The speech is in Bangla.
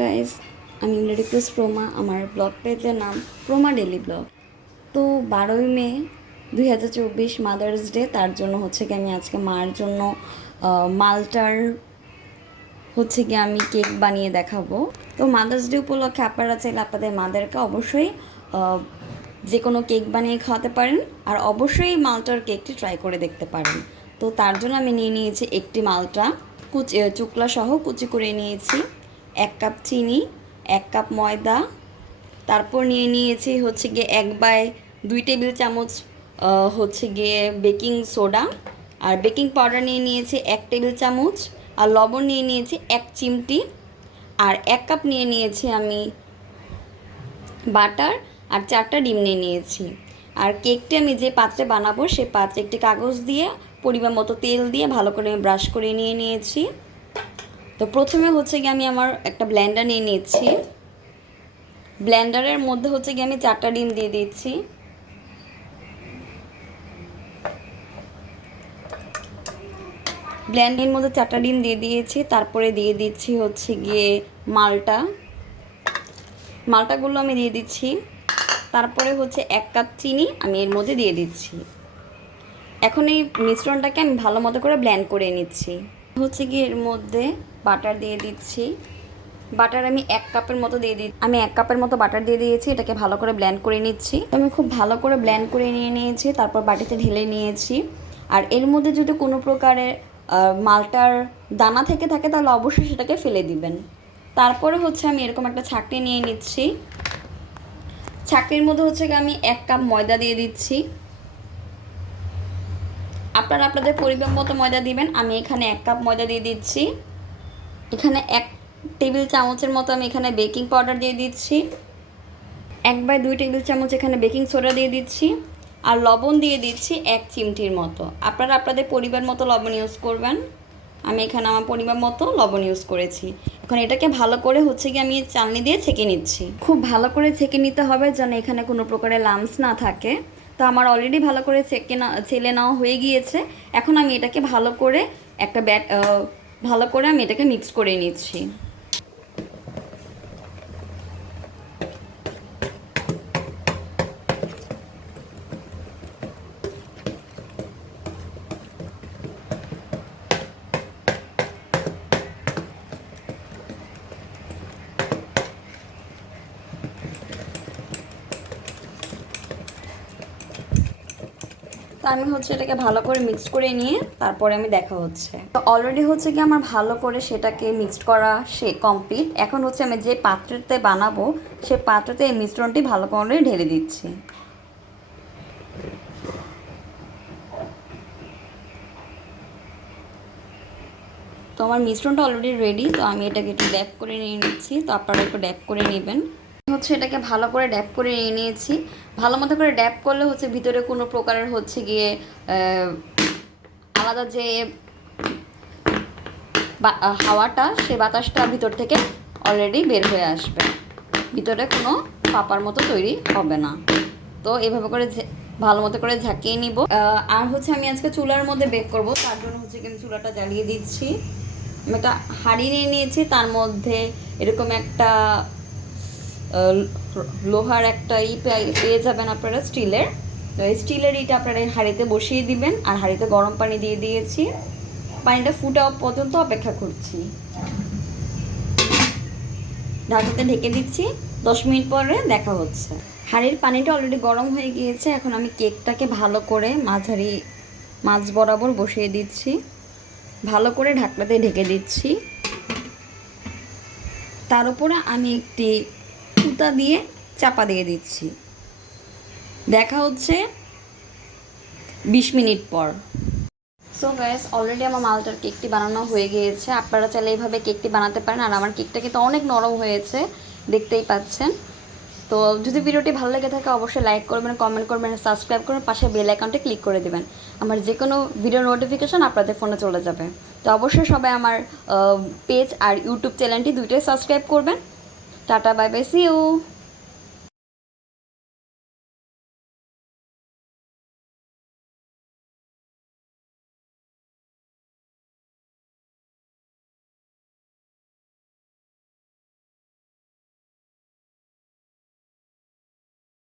গাইস, আমি লিরিক্স প্রমা। আমার ব্লগ পেজের নাম প্রমা ডেলি ব্লগ। তো 12ই মে 2024 মাদার্স ডে। তার জন্য হচ্ছে কি আমি আজকে মার জন্য মালটার হচ্ছে কি আমি কেক বানিয়ে দেখাবো। তো মাদার্স ডে উপলক্ষে আপনারা চাইলে আপনাদের মাদেরকে অবশ্যই যে কোনো কেক বানিয়ে খাওয়াতে পারেন, আর অবশ্যই মালটার কেকটি ট্রাই করে দেখতে পারেন। তো তার জন্য আমি নিয়ে নিয়েছি একটি মালটা চুকলা সহ কুচি করে নিয়েছি, 1 কাপ চিনি, 1 কাপ ময়দা, তারপর নিয়ে নিয়েছি হচ্ছে গিয়ে 1/2 টেবিল চামচ হচ্ছে গিয়ে বেকিং সোডা, আর বেকিং পাউডার নিয়ে নিয়েছি 1 টেবিল চামচ, আর লবণ নিয়ে নিয়েছি 1 চিমটি, আর 1 কাপ নিয়ে নিয়েছি আমি বাটার, আর 4টা ডিম নিয়ে নিয়েছি। আর কেকটি আমি যে পাত্রে বানাবো সেই পাত্রে একটি কাগজ দিয়ে পরিমাণ মতো তেল দিয়ে ভালো করে ব্রাশ করে নিয়ে নিয়েছি। তো প্রথমে হচ্ছে গিয়ে আমি আমার একটা ব্লেন্ডার নিয়ে নিয়েছি। ব্লেন্ডারের মধ্যে হচ্ছে গিয়ে আমি 4টা ডিম দিয়ে দিচ্ছি। ব্লেন্ডারের মধ্যে 4টা ডিম দিয়ে দিয়েছি। তারপরে দিয়ে দিচ্ছি হচ্ছে গিয়ে মালটাগুলো আমি দিয়ে দিচ্ছি। তারপরে হচ্ছে 1 কাপ চিনি আমি এর মধ্যে দিয়ে দিচ্ছি। এখন এই মিশ্রণটাকে আমি ভালো মতো করে ব্লেন্ড করে নিচ্ছি। হচ্ছে গিয়ে এর মধ্যে বাটার দিয়ে দিচ্ছি। বাটার আমি 1 কাপের মতো দিয়ে দিই। আমি 1 কাপের মতো বাটার দিয়ে দিয়েছি। এটাকে ভালো করে ব্লেন্ড করে নিচ্ছি। আমি খুব ভালো করে ব্লেন্ড করে নিয়ে নিয়েছি। তারপর বাটিতে ঢেলে নিয়েছি। আর এর মধ্যে যদি কোনো প্রকারের মালটার দানা থেকে থাকে তাহলে অবশ্যই সেটাকে ফেলে দিবেন। তারপরে হচ্ছে আমি এরকম একটা ছাঁকনি নিয়ে নিচ্ছি। ছাঁকনির মধ্যে হচ্ছে কি আমি 1 কাপ ময়দা দিয়ে দিচ্ছি। আপনারা আপনাদের পরিমাণ মতো ময়দা দিবেন। আমি এখানে 1 কাপ ময়দা দিয়ে দিচ্ছি। এখানে 1 টেবিল চামচের মতো আমি এখানে বেকিং পাউডার দিয়ে দিচ্ছি। 1/2 টেবিল চামচ এখানে বেকিং সোডা দিয়ে দিচ্ছি। আর লবণ দিয়ে দিচ্ছি 1 চিমটির মতো। আপনারা আপনাদের পরিমাণ মতো লবণ ইউজ করবেন। আমি এখানে আমার পরিমাণ মতো লবণ ইউজ করেছি। এখন এটাকে ভালো করে হচ্ছে কি আমি চালনি দিয়ে ছেঁকে নিচ্ছি। খুব ভালো করে ছেঁকে নিতে হবে যেন এখানে কোনো প্রকারের লাম্পস না থাকে। তো আমার অলরেডি ভালো করে ছেলে নেওয়া হয়ে গিয়েছে। এখন আমি এটাকে ভালো করে ভালো করে আমি এটাকে মিক্স করে নিচ্ছি। তো আমি হচ্ছে এটাকে ভালো করে মিক্স করে নিয়ে তারপরে আমি দেখা হচ্ছে। তো অলরেডি হচ্ছে কি আমার ভালো করে সেটাকে মিক্সড করা কমপ্লিট। এখন হচ্ছে আমি যে পাত্রতে বানাবো সে পাত্রতে এই মিশ্রণটি ভালো করে ঢেলে দিচ্ছি। তো আমার মিশ্রণটা অলরেডি রেডি। তো আমি এটাকে একটু ড্যাপ করে নিয়ে নিচ্ছি। তো আপনারা একটু ড্যাপ করে নেবেন। হচ্ছে এটাকে ভালো করে ড্যাপ করে নিয়ে নিয়েছি। ভালো মতো করে ড্যাপ করলে হচ্ছে ভিতরে কোনো প্রকারের হচ্ছে গিয়ে আলাদা যে হাওয়াটা সে বাতাসটা ভিতর থেকে অলরেডি বের হয়ে আসবে, ভিতরে কোনো পাপার মতো তৈরি হবে না। তো এভাবে করে ভালো মতো করে ঝাঁকিয়ে নিব। আর হচ্ছে আমি আজকে চুলার মধ্যে বেক করব। তার জন্য হচ্ছে আমি চুলাটা জ্বালিয়ে দিচ্ছি। আমি একটা হাঁড়ি নিয়ে নিয়েছি। তার মধ্যে এরকম একটা লোহার একটা পেয়ে যাবেন আপনারা, স্টিলের। তো এই স্টিলের ইটা আপনারা এই হাঁড়িতে বসিয়ে দিবেন। আর হাঁড়িতে গরম পানি দিয়ে দিয়েছি। পানিটা ফুটা পর্যন্ত অপেক্ষা করছি। ঢাকাতে ঢেকে দিচ্ছি। 10 মিনিট পরে দেখা হচ্ছে। হাঁড়ির পানিটা অলরেডি গরম হয়ে গিয়েছে। এখন আমি কেকটাকে ভালো করে মাঝ বরাবর বসিয়ে দিচ্ছি। ভালো করে ঢাকনাতে ঢেকে দিচ্ছি। তার উপরে আমি একটি সুতা দিয়ে চাপা দিয়ে দিচ্ছি। দেখা হচ্ছে 20 মিনিট পর। সো গাইস, অলরেডি আমার মালটার কেকটি বানানো হয়ে গিয়েছে। আপনারা চাইলে এইভাবে কেকটি বানাতে পারেন। আর আমার কেকটা কিন্তু অনেক নরম হয়েছে, দেখতেই পাচ্ছেন। তো যদি ভিডিওটি ভালো লেগে থাকে অবশ্যই লাইক করবেন, কমেন্ট করবেন, সাবস্ক্রাইব করবেন, পাশে বেল আইকনটা ক্লিক করে দেবেন। আমার যে কোনো ভিডিও নোটিফিকেশন আপনাদের ফোনে চলে যাবে। তো অবশ্যই সবাই আমার পেজ আর ইউটিউব চ্যানেলটি দুইটাই সাবস্ক্রাইব করবেন। Tata, bye bye, see you.